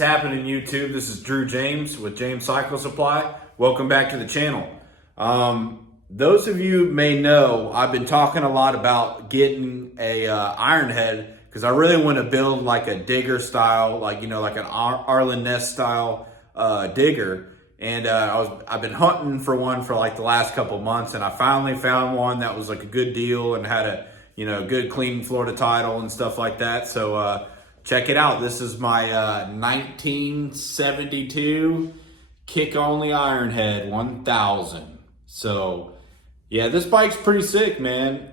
happening, YouTube? This is Drew James with James Cycle Supply. Welcome back to the channel. Those of you may know I've been talking a lot about getting a ironhead because I really want to build like a digger style, like an Arlen Ness style digger. And I've been hunting for one for like the last couple months, and I finally found one that was like a good deal and had a good clean Florida title and stuff like that. So check it out. This is my 1972 kick only ironhead 1000. So yeah, this bike's pretty sick, man.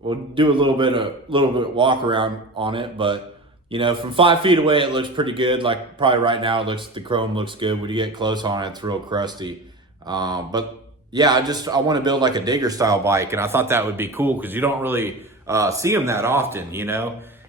We'll do a little bit of walk around on it, but from 5 feet away, it looks pretty good. Like probably right now, the chrome looks good. When you get close on it, it's real crusty. But yeah, I want to build like a digger style bike, and I thought that would be cool because you don't really see them that often,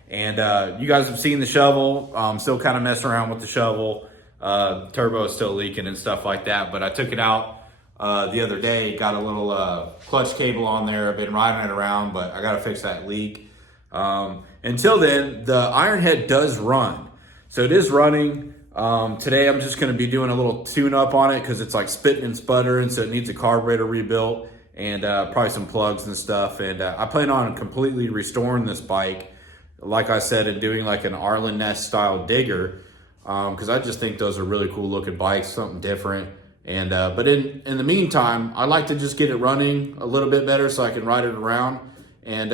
And you guys have seen the shovel. I'm still kind of messing around with the shovel. Turbo is still leaking and stuff like that. But I took it out the other day. Got a little clutch cable on there. I've been riding it around, but I got to fix that leak. Until then, the ironhead does run. So it is running. Today I'm just going to be doing a little tune-up on it because it's like spitting and sputtering. So it needs a carburetor rebuilt and probably some plugs and stuff. And I plan on completely restoring this bike, like I said, and doing like an Arlen Ness style digger, because I just think those are really cool looking bikes, something different. And but in the meantime, I like to just get it running a little bit better so I can ride it around, and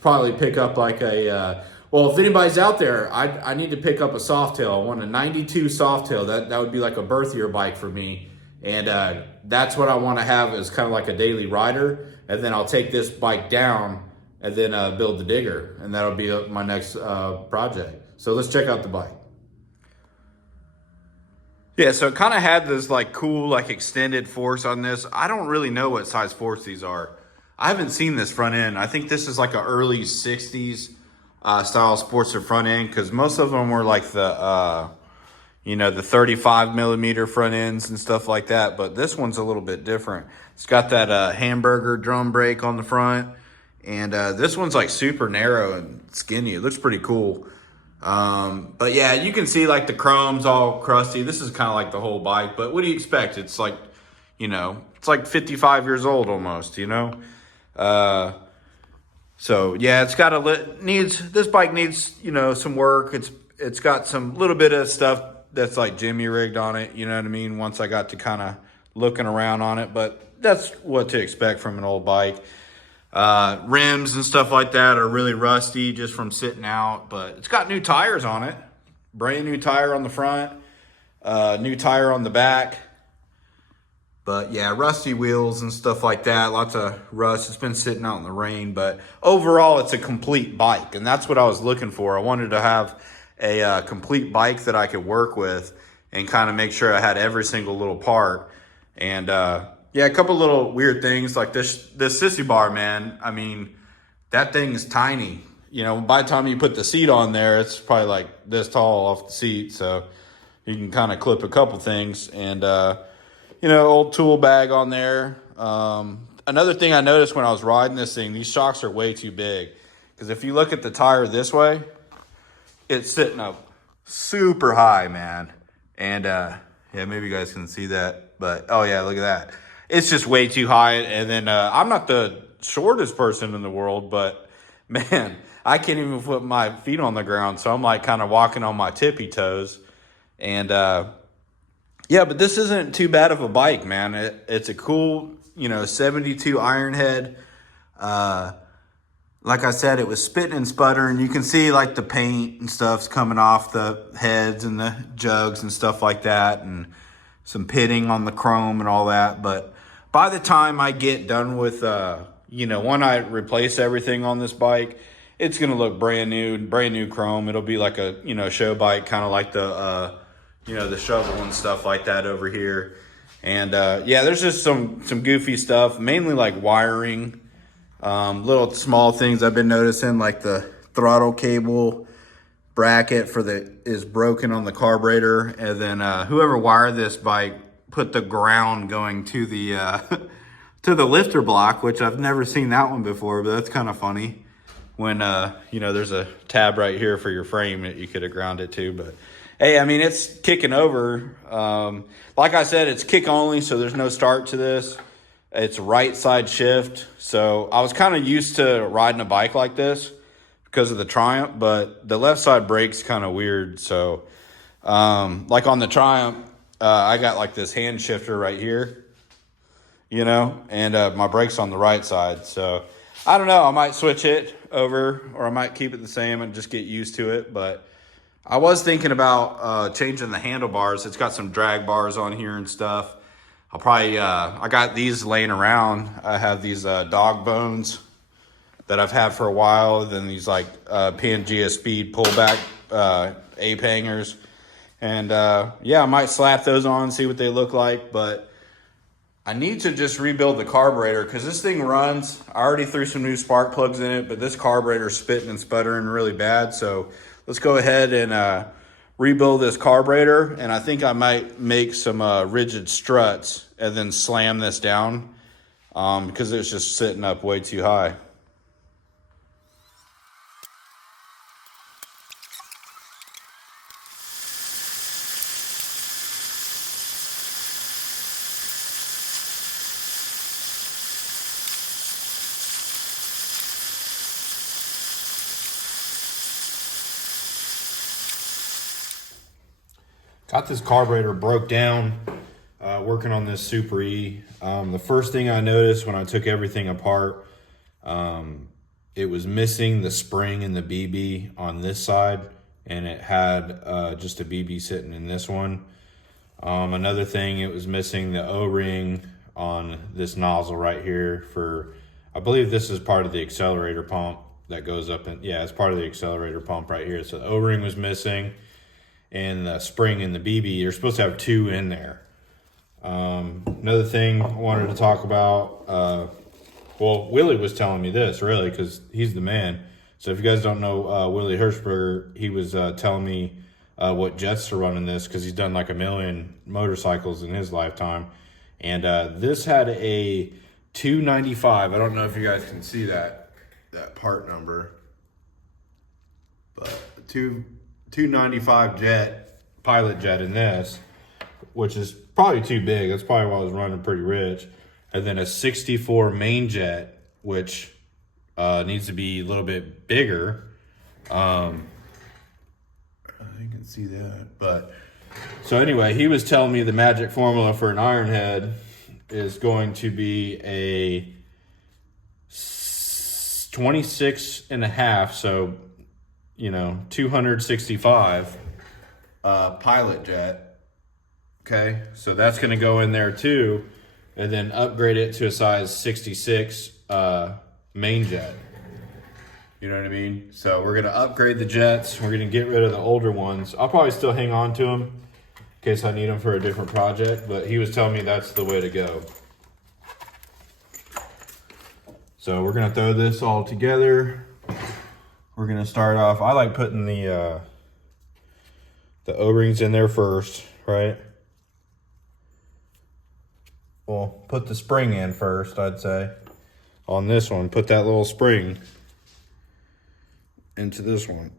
probably pick up like a well, if anybody's out there, I need to pick up a Softail. I want a 92 Softail. That would be like a birth year bike for me, and that's what I want to have as kind of like a daily rider. And then I'll take this bike down and then build the digger, and that'll be my next project. So let's check out the bike. Yeah, so it kind of had this like cool like extended force on this. I don't really know what size force these are. I haven't seen this front end. I think this is like an early 60s style Sportster front end, because most of them were like the the 35 millimeter front ends and stuff like that. But this one's a little bit different. It's got that hamburger drum brake on the front. And this one's like super narrow and skinny. It looks pretty cool. But yeah, you can see like the chrome's all crusty. This is kind of like the whole bike, but what do you expect? It's like, it's like 55 years old almost, So yeah, it's got this bike needs, some work. It's got some little bit of stuff that's like Jimmy rigged on it. You know what I mean? Once I got to kind of looking around on it, but that's what to expect from an old bike. Rims and stuff like that are really rusty just from sitting out, but it's got new tires on it. Brand new tire on the front, new tire on the back. But yeah, rusty wheels and stuff like that. Lots of rust. It's been sitting out in the rain, but overall it's a complete bike, and that's what I was looking for. I wanted to have a complete bike that I could work with and kind of make sure I had every single little part. And yeah, a couple little weird things like this sissy bar, man. I mean, that thing is tiny. By the time you put the seat on there, it's probably like this tall off the seat. So you can kind of clip a couple things. And, old tool bag on there. Another thing I noticed when I was riding this thing, these shocks are way too big. Because if you look at the tire this way, it's sitting up super high, man. And, yeah, maybe you guys can see that. But, oh, yeah, look at that. It's just way too high. And then I'm not the shortest person in the world, but man, I can't even put my feet on the ground. So I'm like kind of walking on my tippy toes. And yeah, but this isn't too bad of a bike, man. It's a cool, 72 ironhead. Like I said, it was spitting and sputtering. You can see like the paint and stuff's coming off the heads and the jugs and stuff like that. And some pitting on the chrome and all that. But by the time I get done with, when I replace everything on this bike, it's going to look brand new chrome. It'll be like a, show bike, kind of like the, the shovel and stuff like that over here. And, yeah, there's just some goofy stuff, mainly like wiring, little small things I've been noticing, like the throttle cable bracket is broken on the carburetor. And then, whoever wired this bike put the ground going to the to the lifter block, which I've never seen that one before, but that's kind of funny. When there's a tab right here for your frame that you could have ground it to. But Hey, I mean, it's kicking over. Like I said, it's kick only, so there's no start to this. It's right side shift. So I was kind of used to riding a bike like this because of the Triumph, but the left side brake's kind of weird. So like on the Triumph, I got like this hand shifter right here, you know, and my brake's on the right side. So I don't know, I might switch it over or I might keep it the same and just get used to it. But I was thinking about changing the handlebars. It's got some drag bars on here and stuff. I'll probably, I got these laying around. I have these dog bones that I've had for a while. Then these like Pangea Speed pullback ape hangers. And yeah, I might slap those on, see what they look like. But I need to just rebuild the carburetor because this thing runs. I already threw some new spark plugs in it, but this carburetor's spitting and sputtering really bad. So let's go ahead and rebuild this carburetor. And I think I might make some rigid struts and then slam this down because it's just sitting up way too high. Got this carburetor broke down working on this Super E. The first thing I noticed when I took everything apart, it was missing the spring and the BB on this side, and it had just a BB sitting in this one. Another thing, it was missing the O-ring on this nozzle right here for, I believe this is part of the accelerator pump that goes up, and yeah, it's part of the accelerator pump right here. So the O-ring was missing. And the spring and the BB, you're supposed to have two in there. Another thing I wanted to talk about, well, Willie was telling me this, really, because he's the man. So if you guys don't know Willie Hirschberger, he was telling me what jets to run in this, because he's done like 1 million motorcycles in his lifetime. And this had a 295. I don't know if you guys can see that part number. But 295 jet, pilot jet in this, which is probably too big. That's probably why I was running pretty rich. And then a 64 main jet, which needs to be a little bit bigger. You can see that. But so anyway, he was telling me the magic formula for an ironhead is going to be a 26 and a half. So 265 pilot jet. Okay, so that's going to go in there too, and then upgrade it to a size 66 main jet. You know what I mean? So we're going to upgrade the jets. We're going to get rid of the older ones. I'll probably still hang on to them in case I need them for a different project, but he was telling me that's the way to go. So we're going to throw this all together. We're gonna start off. I like putting the O-rings in there first, right? Well, put the spring in first, I'd say. On this one, put that little spring into this one.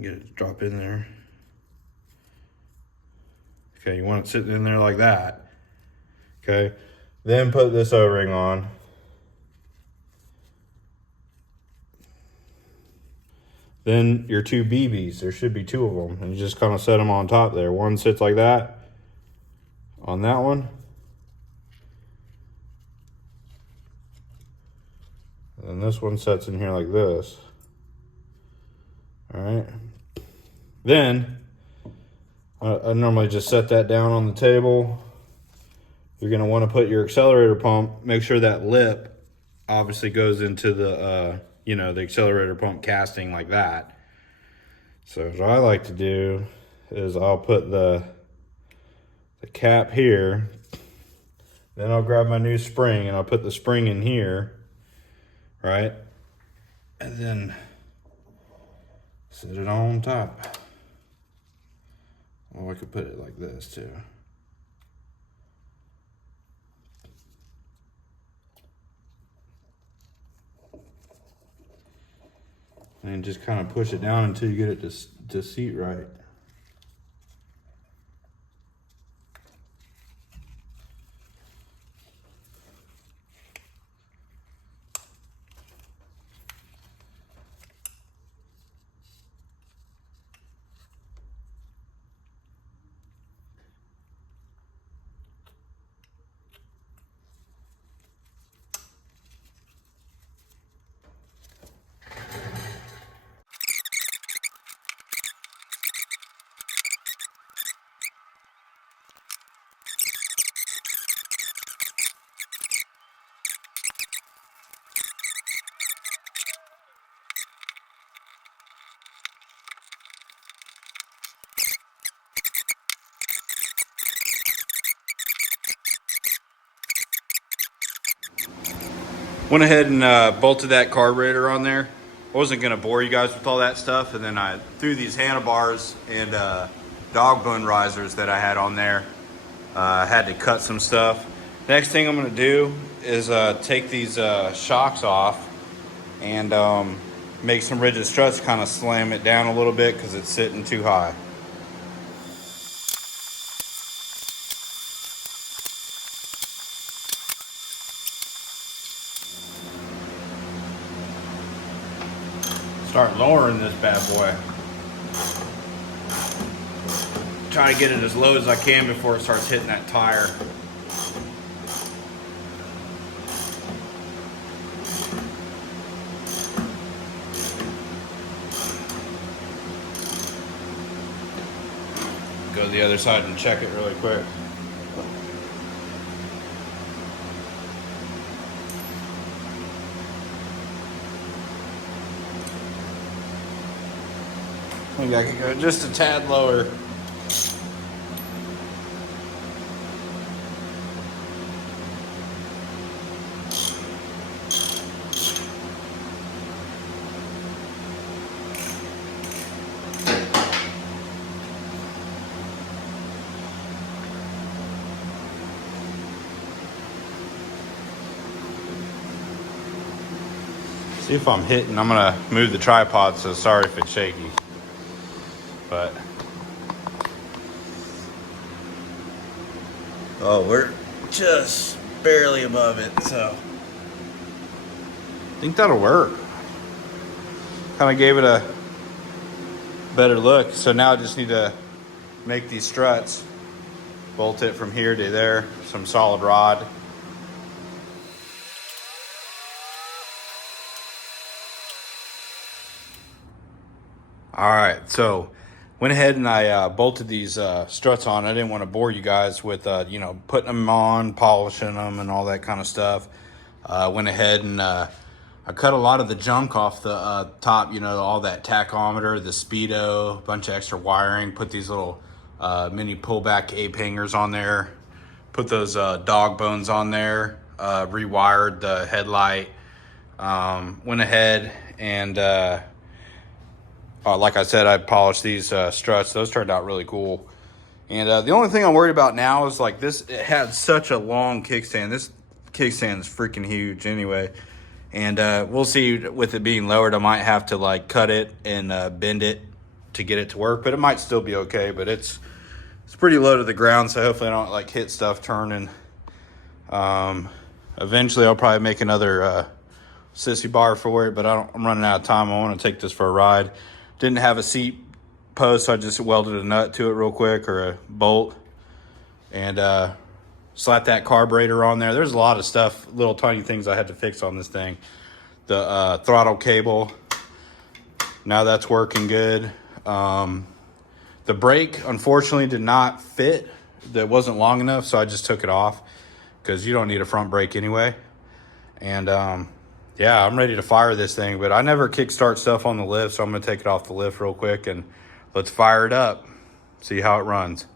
Get it to drop in there. Okay, you want it sitting in there like that. Okay, then put this O-ring on. Then your two BBs, there should be two of them, and you just kind of set them on top there. One sits like that on that one. And this one sets in here like this. All right. Then I normally just set that down on the table. You're going to want to put your accelerator pump, make sure that lip obviously goes into the the accelerator pump casting like that. So what I like to do is I'll put the cap here, then I'll grab my new spring and I'll put the spring in here, right? And then set it on top. Or I could put it like this too. And just kind of push it down until you get it to seat right. Went ahead and bolted that carburetor on there. I wasn't gonna bore you guys with all that stuff, and then I threw these handlebars and dog bone risers that I had on there. I had to cut some stuff. Next thing I'm gonna do is take these shocks off and make some rigid struts, kind of slam it down a little bit because it's sitting too high. Start lowering this bad boy. Try to get it as low as I can before it starts hitting that tire. Go to the other side and check it really quick. I think I can go just a tad lower. See if I'm hitting. I'm gonna move the tripod, so sorry if it's shaky. But oh, we're just barely above it, so I think that'll work. Kind of gave it a better look. So now I just need to make these struts, bolt it from here to there, some solid rod. All right, so went ahead and I bolted these struts on. I didn't want to bore you guys with, you know, putting them on, polishing them, and all that kind of stuff. Went ahead and I cut a lot of the junk off the top, you know, all that tachometer, the speedo, a bunch of extra wiring. Put these little mini pullback ape hangers on there. Put those dog bones on there. Rewired the headlight. Went ahead and like I said, I polished these struts. Those turned out really cool. And the only thing I'm worried about now is like this, it had such a long kickstand. This kickstand is freaking huge anyway. And we'll see with it being lowered, I might have to like cut it and bend it to get it to work, but it might still be okay. But it's pretty low to the ground, so hopefully I don't like hit stuff turning. Eventually I'll probably make another sissy bar for it, but I'm running out of time. I want to take this for a ride. Didn't have a seat post, so I just welded a nut to it real quick, or a bolt, and slapped that carburetor on there. There's a lot of stuff, little tiny things I had to fix on this thing. The throttle cable, now that's working good. The brake, unfortunately, did not fit. That wasn't long enough, so I just took it off, because you don't need a front brake anyway. And yeah, I'm ready to fire this thing, but I never kickstart stuff on the lift, so I'm gonna take it off the lift real quick and let's fire it up, see how it runs.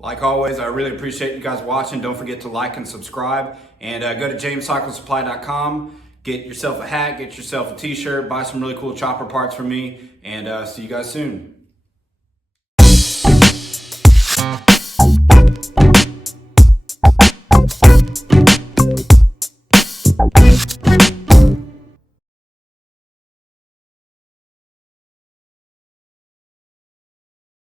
Like always, I really appreciate you guys watching. Don't forget to like and subscribe. And go to JAMESCYCLESUPPLY.com. Get yourself a hat, get yourself a t-shirt, buy some really cool chopper parts from me, and see you guys soon.